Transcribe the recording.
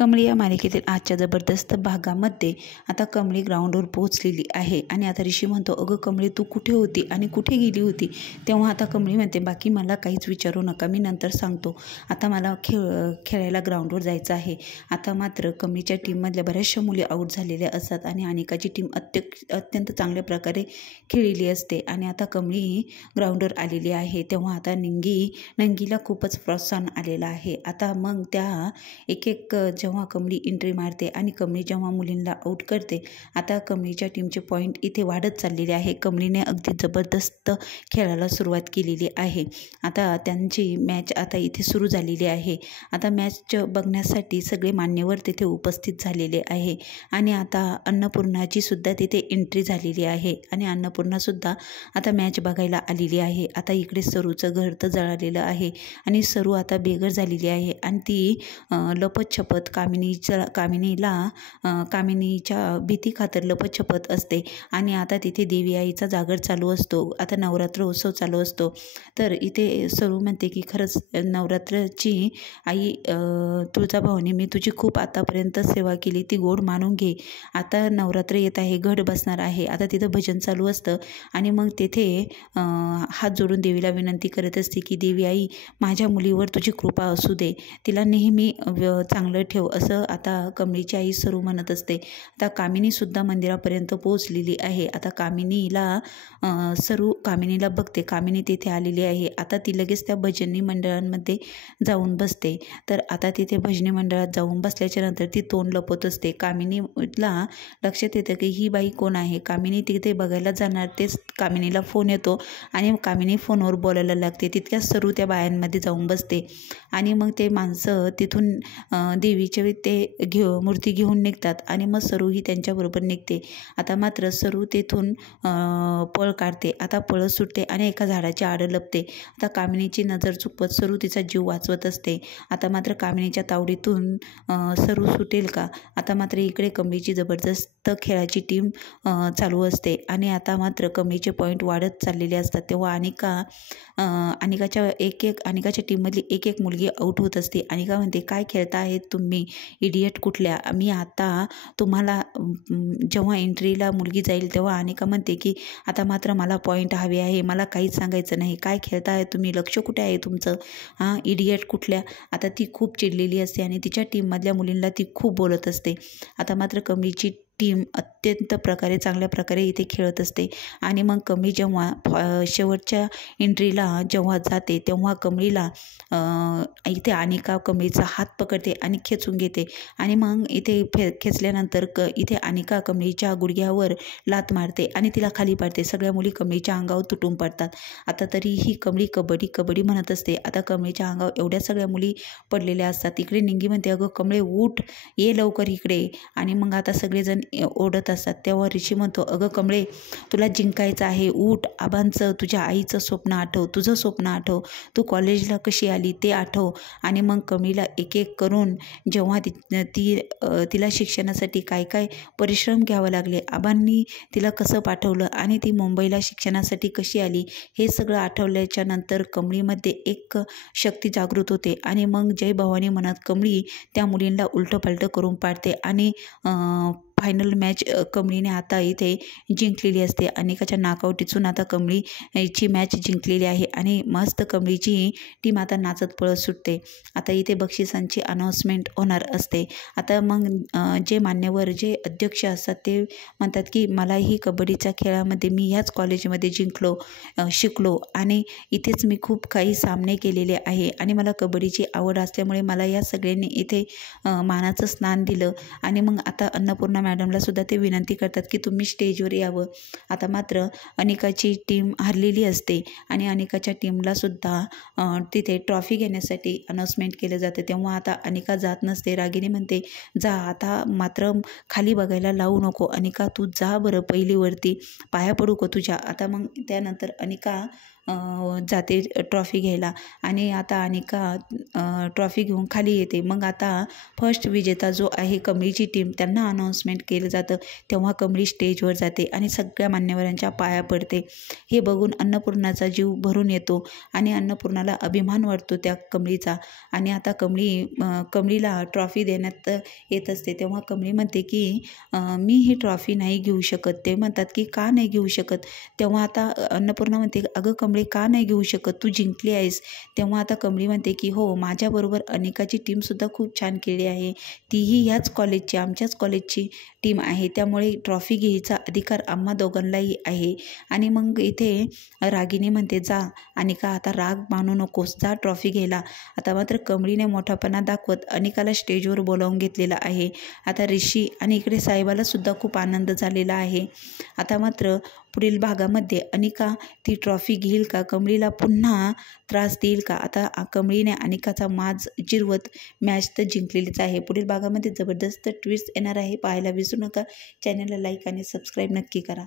कमळी या मालिकेतील आजच्या जबरदस्त भागामध्ये आता कमळी ग्राउंडवर पोहोचलेली आहे आणि आता ऋषी म्हणतो, अगं कमळी तू कुठे होती आणि कुठे गेली होती? तेव्हा आता कमळी म्हणते, बाकी मला काहीच विचारू नका, मी नंतर सांगतो, आता मला खेळायला ग्राउंडवर जायचं आहे. आता मात्र कमळीच्या टीममधल्या बऱ्याचशा मुली आऊट झालेल्या असतात आणि अनिकाची टीम अत्यंत चांगल्या प्रकारे खेळलेली असते आणि आता कमळी ग्राउंडवर आलेली आहे. तेव्हा आता नंगीला खूपच प्रोत्साहन आलेलं आहे. आता मग त्या एक जेव्हा कमळी एंट्री मारते आणि कमळी जेव्हा मुलींना आऊट करते, आता कमळीच्या टीमचे पॉईंट इथे वाढत चाललेले आहे. कमळीने अगदी जबरदस्त खेळायला सुरुवात केलेली आहे. आता त्यांची मॅच आता इथे सुरू झालेली आहे. आता मॅच बघण्यासाठी सगळे मान्यवर तिथे उपस्थित झालेले आहे आणि आता अन्नपूर्णाची सुद्धा तिथे एंट्री झालेली आहे आणि अन्नपूर्णासुद्धा आता मॅच बघायला आलेली आहे. आता इकडे सरूचं घर तर जळालेलं आहे आणि सरू आता बेघर झालेली आहे आणि ती लपतछपत कामिनीच्या भीती खातर लपतछपत असते आणि आता तिथे देवी आईचा जागर चालू असतो. आता नवरात्र उत्सव चालू असतो. तर इथे सरू म्हणते की खरंच नवरात्राची आई तुळजाभवानी, मी तुझी खूप आतापर्यंत सेवा केली, ती गोड मानून घे. आता नवरात्र येत आहे, घट बसणार आहे. आता तिथं भजन चालू असतं आणि मग तेथे हात जोडून देवीला विनंती करत असते की देवी आई, माझ्या मुलीवर तुझी कृपा असू दे, तिला नेहमी चांगलं ठेव, असं आता कमळीची आई सरू म्हणत असते. आता कामिनीसुद्धा मंदिरापर्यंत पोहोचलेली आहे. आता सरू कामिनीला बघते, कामिनी तिथे आलेली आहे. आता ती लगेच त्या भजनी मंडळांमध्ये जाऊन बसते. तर आता तिथे भजनी मंडळात जाऊन बसल्याच्या नंतर ती तोंड लपवत असते. कामिनीला लक्षात येतं की ही बाई कोण आहे. कामिनी तिथे बघायला जाणार, तेच कामिनीला फोन येतो आणि कामिनी फोनवर बोलायला लागते. तितक्याच सरू त्या बायांमध्ये जाऊन बसते आणि मग ते माणसं तिथून देवीचे ते मूर्ती घेऊन निघतात आणि मग सरू ही त्यांच्याबरोबर निघते. आता मात्र सरू तेथून पळ काढते. आता पळत सुटते आणि एका झाडाच्या आड लपते. आता कामिनीची नजर चुकवत सरू तिचा जीव वाचवत असते. आता मात्र कामिनीच्या तावडीतून सरू सुटेल का? आता मात्र इकडे कमळीची जबरदस्त खेळाची टीम चालू असते आणि आता मात्र कमळीचे पॉईंट वाढत चाललेले असतात. तेव्हा अनिकाच्या टीममधली एक मुलगी आऊट होत असते. अनिका म्हणते, काय खेळता आहेत तुम्ही इडियट कुठल्या? मी आता तुम्हाला जेव्हा एंट्रीला मुलगी जाईल तेव्हा अनिका म्हणते की आता मात्र मला पॉईंट हवे आहे, मला काहीच सांगायचं नाही, काय खेळता आहे तुम्ही, लक्ष कुठे आहे तुमचं, इडियट कुठल्या? आता ती खूप चिडलेली असते आणि तिच्या टीममधल्या मुलींना ती खूप बोलत असते. आता मात्र कमळीची टीम अत्यंत चांगल्या प्रकारे इथे खेळत असते आणि मग कमळी जेव्हा शेवटच्या एंट्रीला जेव्हा जाते तेव्हा कमळीला इथे अनिका कमळीचा हात पकडते आणि खेचून घेते आणि मग इथे खेचल्यानंतर इथे अनिका कमळीच्या गुडघ्यावर लात मारते आणि तिला खाली पाडते. सगळ्या मुली कमळीच्या अंगावर तुटून पडतात. आता तरी ही कमळी कबड्डी कबड्डी म्हणत असते. आता कमळीच्या अंगावर एवढ्या सगळ्या मुली पडलेल्या असतात. इकडे निंगी म्हणते, अगं कमळे उठ, ये लवकर इकडे. आणि मग आता सगळेजण ओढत असतात. तेव्हा ऋषी म्हणतो, अगं कमळे, तुला जिंकायचं आहे, उठ, आबांचं तुझ्या आईचं स्वप्न आठव, तुझं स्वप्न आठव, तू कॉलेजला कशी आली ते आठव. आणि मग कमळीला एक एक करून जेव्हा तिला शिक्षणासाठी काय काय परिश्रम घ्यावे लागले, आबांनी तिला कसं पाठवलं आणि ती मुंबईला शिक्षणासाठी कशी आली, हे सगळं आठवल्याच्या नंतर कमळीमध्ये एक शक्ती जागृत होते आणि मग जय भवानी म्हणत कमळी त्या मुलींना उलटंपालटं करून पाडते आणि फायनल मॅच कमळीने आता इथे जिंकलेली असते. अनिकाच्या नाकआउटीतून आता कमळीची मॅच जिंकलेली आहे आणि मस्त कमळीची टीम आता नाचत पळत सुटते. आता इथे बक्षिसांची अनाऊन्समेंट होणार असते. आता मग जे मान्यवर जे अध्यक्ष असतात ते म्हणतात की मलाही कबड्डीच्या खेळामध्ये मी ह्याच कॉलेजमध्ये शिकलो आणि इथेच मी खूप काही सामने केलेले आहे आणि मला कबड्डीची आवड असल्यामुळे मला या सगळ्यांनी इथे मानाचं स्नान दिलं. आणि मग आता अन्नपूर्णा मॅडमला सुद्धा ते विनंती करतात की तुम्ही स्टेजवर यावं. आता मात्र अनिकाची टीम हरलेली असते आणि अनिकाच्या टीमला सुद्धा तिथे ट्रॉफी घेण्यासाठी अनाऊन्समेंट केलं जातं. तेव्हा आता अनिका जात नसते. रागिनी म्हणते, जा आता मात्र खाली बघायला लावू नको, अनिका तू जा बरं पहिलीवरती, पाया पडू का तुझ्या. आता मग त्यानंतर अनिका जाते ट्रॉफी घ्यायला आणि आता अनिका ट्रॉफी घेऊन खाली येते. मग आता फर्स्ट विजेता जो आहे कमळीची टीम त्यांना अनाऊन्समेंट केलं जातं. तेव्हा कमळी स्टेजवर जाते आणि सगळ्या मान्यवरांच्या पाया पडते. हे बघून अन्नपूर्णाचा जीव भरून येतो आणि अन्नपूर्णाला अभिमान वाटतो त्या कमळीचा. आणि आता कमळीला ट्रॉफी देण्यात येत असते. तेव्हा कमळी म्हणते की मी ही ट्रॉफी नाही घेऊ शकत. ते म्हणतात की का नाही घेऊ शकत. तेव्हा आता अन्नपूर्णा म्हणते अगं कमळी का नाही घेऊ शकत, तू जिंकली आहेस. तेव्हा आता कमळी म्हणते की हो, माझ्याबरोबर अनिकाची टीमसुद्धा खूप छान खेळली आहे. तीही ह्याच कॉलेजची, आमच्याच कॉलेजची टीम आहे. त्यामुळे ट्रॉफी घ्यायचा अधिकार आम्हा दोघांनाही आहे. आणि मग इथे रागिनी म्हणते जा अनिका, आता राग मानू नकोस, जा ट्रॉफी घ्यायला. आता मात्र कमळीने मोठापणा दाखवत अनिकाला स्टेजवर बोलावून घेतलेला आहे. आता ऋषी आणि इकडे साहेबाला सुद्धा खूप आनंद झालेला आहे. आता मात्र पुढील भागामध्ये अनिका ती ट्रॉफी घेईल का, कमळीला पुन्हा त्रास देईल का. आता कमळीने अनिकाचा माज जिरवत मॅच तर जिंकलेलीच आहे. पुढील भागामध्ये जबरदस्त ट्विस्ट येणार आहे, पाहायला विसरू नका. चॅनलला लाईक आणि सबस्क्राईब नक्की करा.